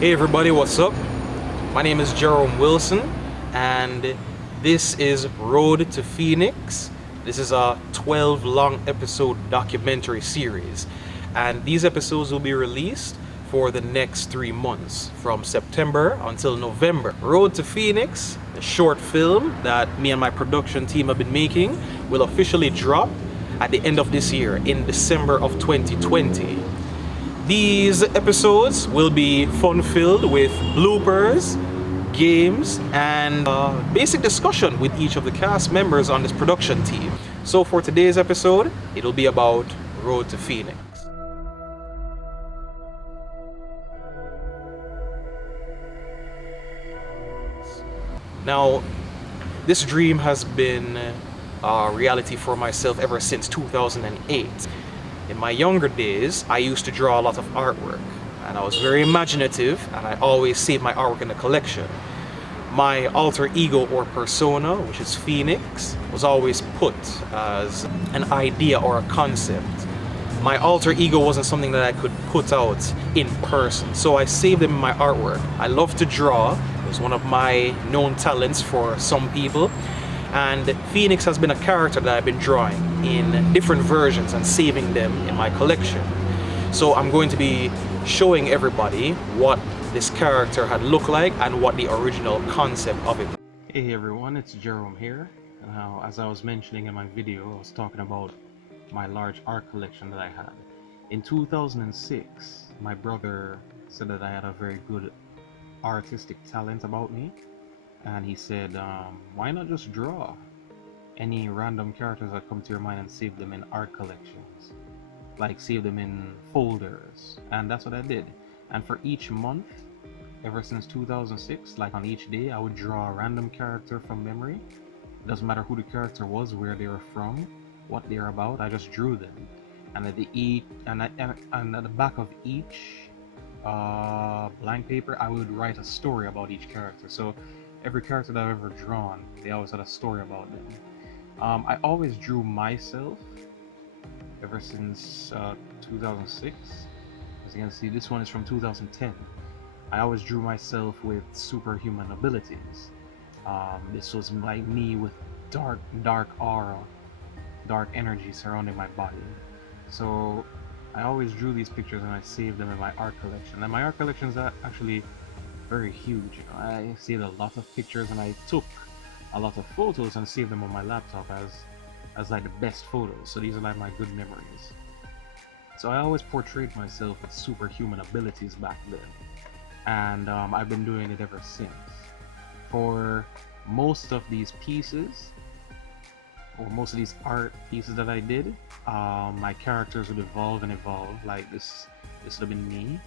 Hey everybody, what's up? My name is Jerome Wilson and this is Road to Phoenix. This is a 12 long episode documentary series and these episodes will be released for the next 3 months from September until November. Road to Phoenix, the short film that me and my production team have been making, will officially drop at the end of this year in December of 2020. These episodes will be fun-filled with bloopers, games, and basic discussion with each of the cast members on this production team. So for today's episode, it'll be about Road to Phoenix. Now, this dream has been a reality for myself ever since 2008. In my younger days, I used to draw a lot of artwork and I was very imaginative and I always saved my artwork in a collection. My alter ego or persona, which is Phoenix, was always put as an idea or a concept. My alter ego wasn't something that I could put out in person, so I saved them in my artwork. I love to draw. It was one of my known talents for some people. And Phoenix has been a character that I've been drawing in different versions and saving them in my collection. So I'm going to be showing everybody what this character had looked like and what the original concept of it. Hey everyone, it's Jerome here. Now, as I was mentioning in my video, I was talking about my large art collection that I had. In 2006, my brother said that I had a very good artistic talent about me. And he said, why not just draw any random characters that come to your mind and save them in art collections? Like save them in folders. And that's what I did. And for each month, ever since 2006, like on each day, I would draw a random character from memory. It doesn't matter who the character was, where they were from, what they're about, I just drew them. And at the back of each blank paper, I would write a story about each character. So every character that I've ever drawn, they always had a story about them. I always drew myself ever since 2006. As you can see, this one is from 2010. I always drew myself with superhuman abilities. This was like me with dark aura, dark energy surrounding my body. So I always drew these pictures and I saved them in my art collection. And my art collection is actually very huge. I saved a lot of pictures and I took a lot of photos and saved them on my laptop as like the best photos. So these are like my good memories. So I always portrayed myself with superhuman abilities back then, and I've been doing it ever since. For most of these pieces, or most of these art pieces that I did, my characters would evolve and evolve. Like this would have been me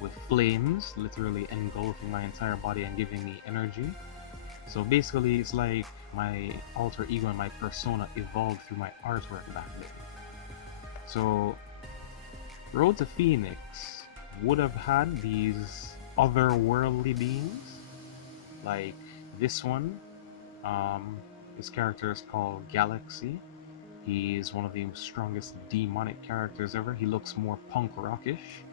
with flames literally engulfing my entire body and giving me energy. So basically it's like my alter ego and my persona evolved through my artwork back then. So Road to Phoenix would have had these otherworldly beings like this one. This character is called Galaxy. He is one of the strongest demonic characters ever. He looks more punk rockish.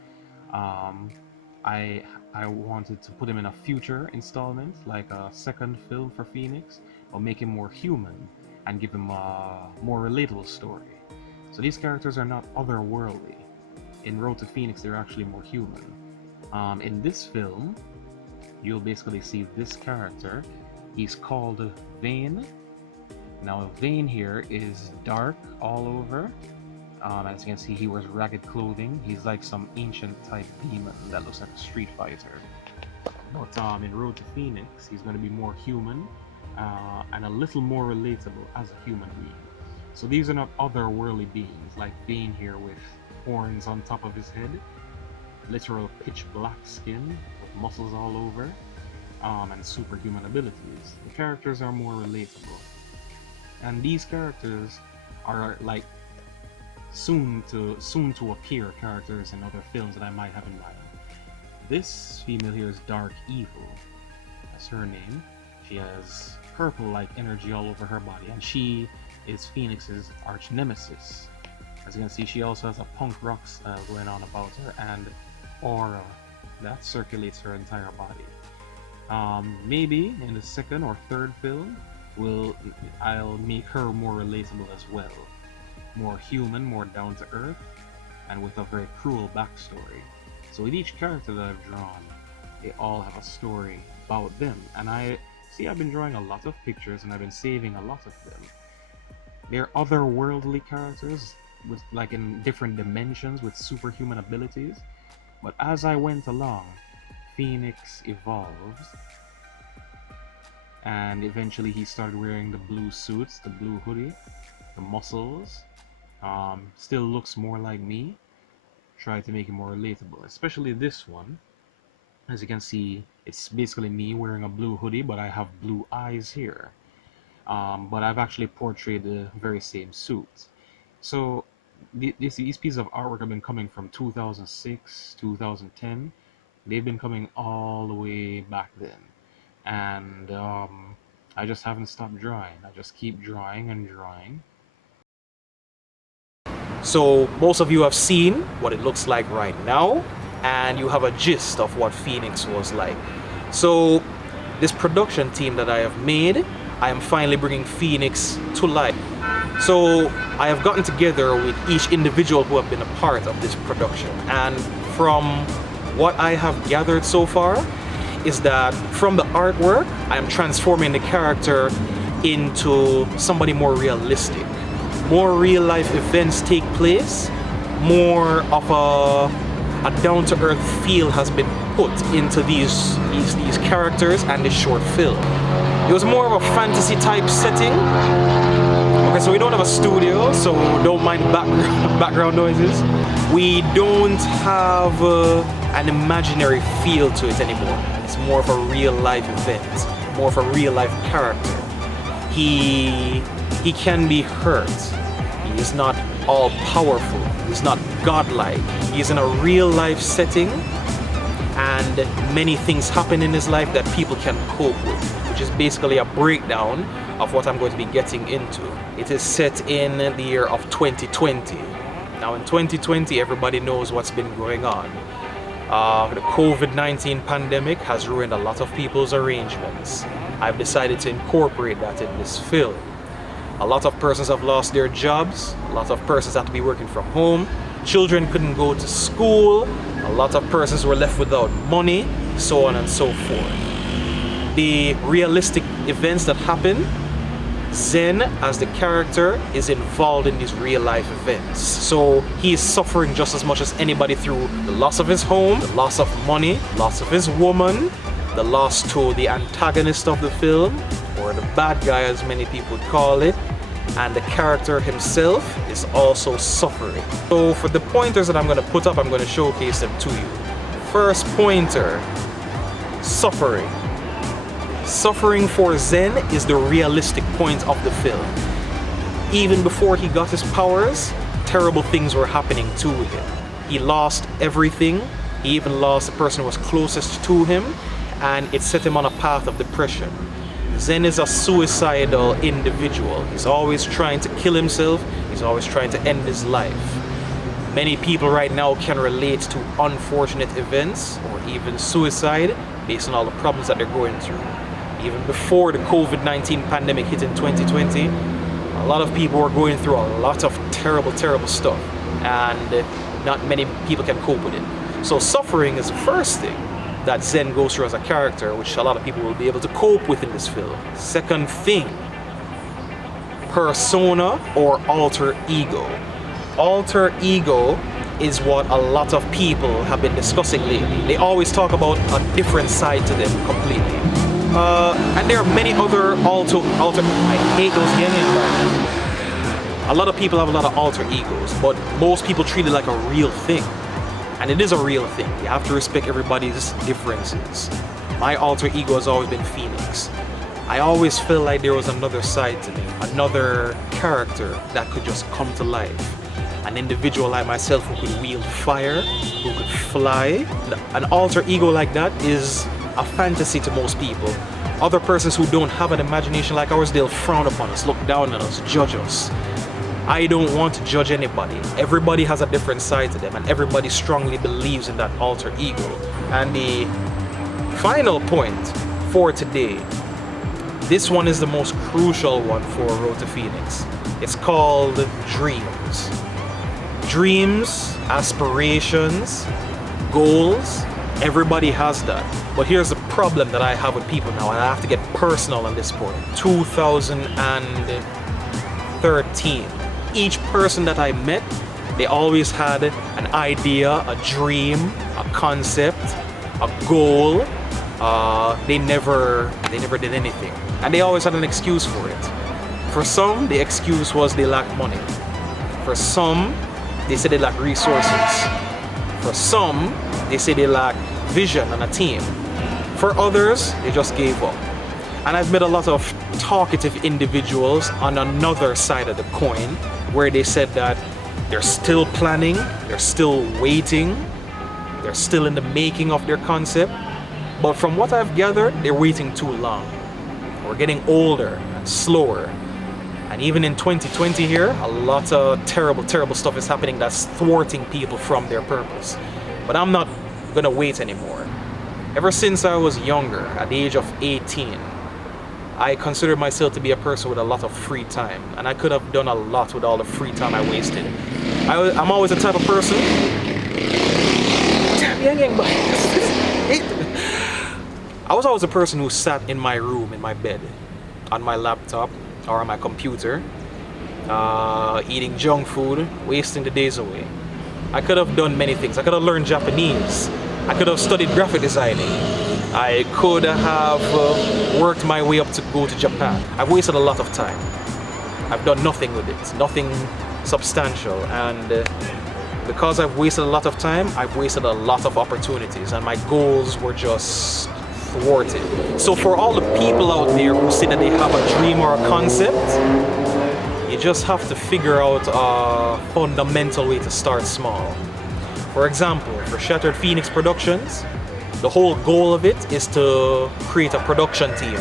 I wanted to put him in a future installment, like a second film for Phoenix, but make him more human and give him a more relatable story. So these characters are not otherworldly. In Road to Phoenix, they're actually more human. In this film, you'll basically see this character. He's called Vane. Now Vane here is dark all over. As you can see, he wears ragged clothing. He's like some ancient type demon that looks like a street fighter. But in Road to Phoenix, he's going to be more human and a little more relatable as a human being. So these are not otherworldly beings like Vane here with horns on top of his head, literal pitch black skin with muscles all over, and superhuman abilities. The characters are more relatable. And these characters are like soon to appear characters in other films that I might have in mind. This female here is Dark Evil. That's her name. She has purple-like energy all over her body, and she is Phoenix's arch nemesis. As you can see, she also has a punk rock style going on about her and aura that circulates her entire body. Maybe in the second or third film, I'll make her more relatable as well, more human, more down to earth, and with a very cruel backstory. So with each character that I've drawn, they all have a story about them. And I've been drawing a lot of pictures and I've been saving a lot of them. They're otherworldly characters with like in different dimensions with superhuman abilities. But as I went along, Phoenix evolved, and eventually he started wearing the blue suits, the blue hoodie, the muscles. Still looks more like me. Try to make it more relatable, especially this one. As you can see, it's basically me wearing a blue hoodie, but I have blue eyes here. But I've actually portrayed the very same suit. So these pieces of artwork have been coming from 2006, 2010. They've been coming all the way back then. And I just haven't stopped drawing. I just keep drawing and drawing. So most of you have seen what it looks like right now, and you have a gist of what Phoenix was like. So this production team that I have made, I am finally bringing Phoenix to life. So I have gotten together with each individual who have been a part of this production, and from what I have gathered so far is that from the artwork, I am transforming the character into somebody more realistic. More real life events take place, more of a down-to-earth feel has been put into these characters and this short film. It was more of a fantasy type setting. Okay, so we don't have a studio, so don't mind background noises. We don't have an imaginary feel to it anymore. It's more of a real life event, more of a real life character. He can be hurt. He is not all powerful. He's not godlike. He's in a real life setting, and many things happen in his life that people can cope with, which is basically a breakdown of what I'm going to be getting into. It is set in the year of 2020. Now in 2020, everybody knows what's been going on. The COVID-19 pandemic has ruined a lot of people's arrangements. I've decided to incorporate that in this film. A lot of persons have lost their jobs, a lot of persons have to be working from home, children couldn't go to school, a lot of persons were left without money, so on and so forth. The realistic events that happen, Zen as the character is involved in these real life events. So he is suffering just as much as anybody through the loss of his home, the loss of money, loss of his woman, the loss to the antagonist of the film, or the bad guy as many people call it, and the character himself is also suffering. So for the pointers that I'm going to put up, I'm going to showcase them to you. First pointer, suffering. Suffering for Zen is the realistic point of the film. Even before he got his powers, terrible things were happening to him. He lost everything. He even lost the person who was closest to him, and it set him on a path of depression. Zen is a suicidal individual. He's always trying to kill himself. He's always trying to end his life. Many people right now can relate to unfortunate events or even suicide based on all the problems that they're going through. Even before the COVID-19 pandemic hit in 2020, a lot of people were going through a lot of terrible, terrible stuff, and not many people can cope with it. So suffering is the first thing that Zen goes through as a character, which a lot of people will be able to cope with in this film. Second thing, persona or alter ego. Alter ego is what a lot of people have been discussing lately. They always talk about a different side to them completely. And there are many other I hate those Kenyan guys. A lot of people have a lot of alter egos, but most people treat it like a real thing. And it is a real thing. You have to respect everybody's differences. My alter ego has always been Phoenix. I always felt like there was another side to me, another character that could just come to life. An individual like myself who could wield fire, who could fly. An alter ego like that is a fantasy to most people. Other persons who don't have an imagination like ours, they'll frown upon us, look down on us, judge us. I don't want to judge anybody. Everybody has a different side to them, and everybody strongly believes in that alter ego. And the final point for today, this one is the most crucial one for Road to Phoenix. It's called dreams. Dreams, aspirations, goals, everybody has that. But here's the problem that I have with people now, and I have to get personal on this point. 2013. Each person that I met, they always had an idea, a dream, a concept, a goal. They never did anything. And they always had an excuse for it. For some, the excuse was they lacked money. For some, they said they lacked resources. For some, they say they lack vision and a team. For others, they just gave up. And I've met a lot of talkative individuals on another side of the coin where they said that they're still planning, they're still waiting, they're still in the making of their concept. But from what I've gathered, they're waiting too long. We're getting older and slower. And even in 2020 here, a lot of terrible stuff is happening that's thwarting people from their purpose. But I'm not gonna wait anymore. Ever since I was younger, at the age of 18, I consider myself to be a person with a lot of free time, and I could have done a lot with all the free time I wasted. I'm always the type of person. I was always a person who sat in my room, in my bed, on my laptop or on my computer, eating junk food, wasting the days away. I could have done many things. I could have learned Japanese. I could have studied graphic designing. I could have worked my way up to go to Japan. I've wasted a lot of time. I've done nothing with it, nothing substantial. And because I've wasted a lot of time, I've wasted a lot of opportunities, and my goals were just thwarted. So for all the people out there who say that they have a dream or a concept, you just have to figure out a fundamental way to start small. For example, for Shattered Phoenix Productions, the whole goal of it is to create a production team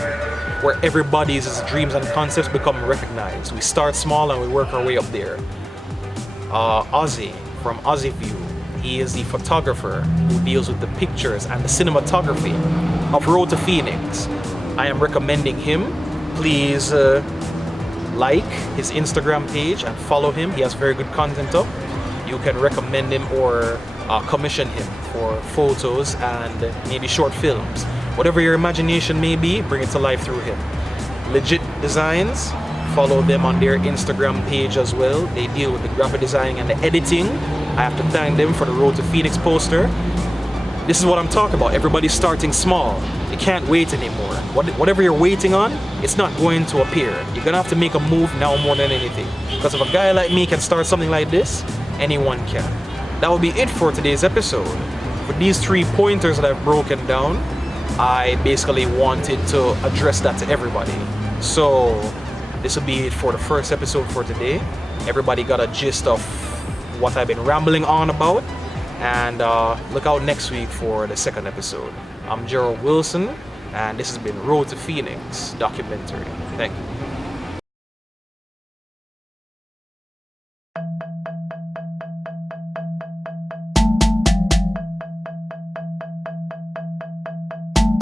where everybody's dreams and concepts become recognized. We start small and we work our way up there. Ozzy from Ozzy View, he is the photographer who deals with the pictures and the cinematography of Road to Phoenix. I am recommending him. Please like his Instagram page and follow him. He has very good content up. You can recommend him or commission him for photos and maybe short films. Whatever your imagination may be, bring it to life through him. Legit Designs, follow them on their Instagram page as well. They deal with the graphic designing and the editing. I have to thank them for the Road to Phoenix poster. This is what I'm talking about. Everybody's starting small. You can't wait anymore. Whatever you're waiting on, it's not going to appear. You're gonna have to make a move now more than anything. Because if a guy like me can start something like this, anyone can. That will be it for today's episode. For these 3 pointers that I've broken down, I basically wanted to address that to everybody. So this will be it for the first episode for today. Everybody got a gist of what I've been rambling on about. And look out next week for the second episode. I'm Gerald Wilson, and this has been Road to Phoenix documentary. Thank you.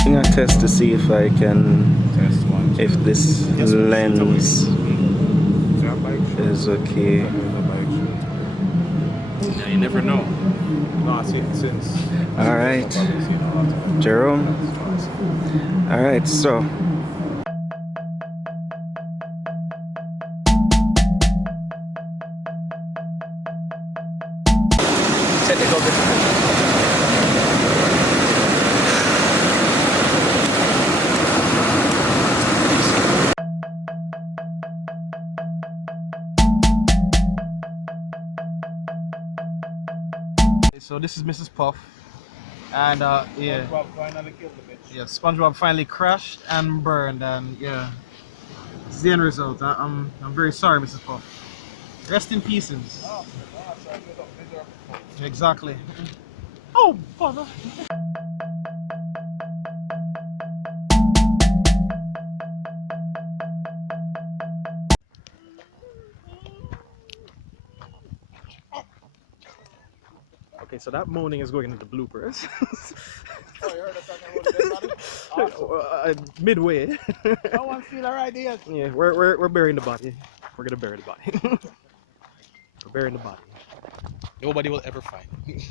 A test to see if I can, if this lens is okay. Yeah, you never know. No, since. All right, Jerome. All right, so. Technical difficulty. So this is Mrs. Puff, and yeah, SpongeBob finally killed the bitch. Yeah, SpongeBob finally crashed and burned, and yeah, it's the end result. I'm very sorry, Mrs. Puff. Rest in pieces. Oh, exactly. Oh, bother. so that moaning is going into the bloopers. Oh, you heard us talking about the dead body? Awesome. Midway. No one feel alright yet. Yeah, we're burying the body. We're gonna bury the body. We're burying the body. Nobody will ever find it.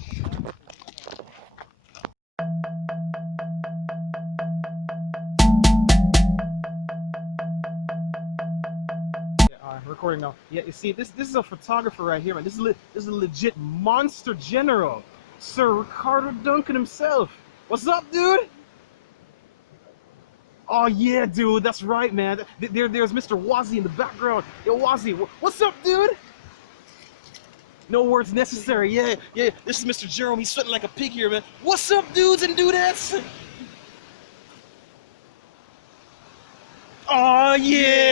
Recording now. Yeah, you see, this is a photographer right here, man. This is a legit monster general, Sir Ricardo Duncan himself. What's up, dude? Oh yeah, dude, that's right, man. There's Mr. Wazzy in the background. Yo, Wazzy, what's up, dude? No words necessary. Yeah. This is Mr. Jerome. He's sweating like a pig here, man. What's up, dudes and dudettes? Oh yeah.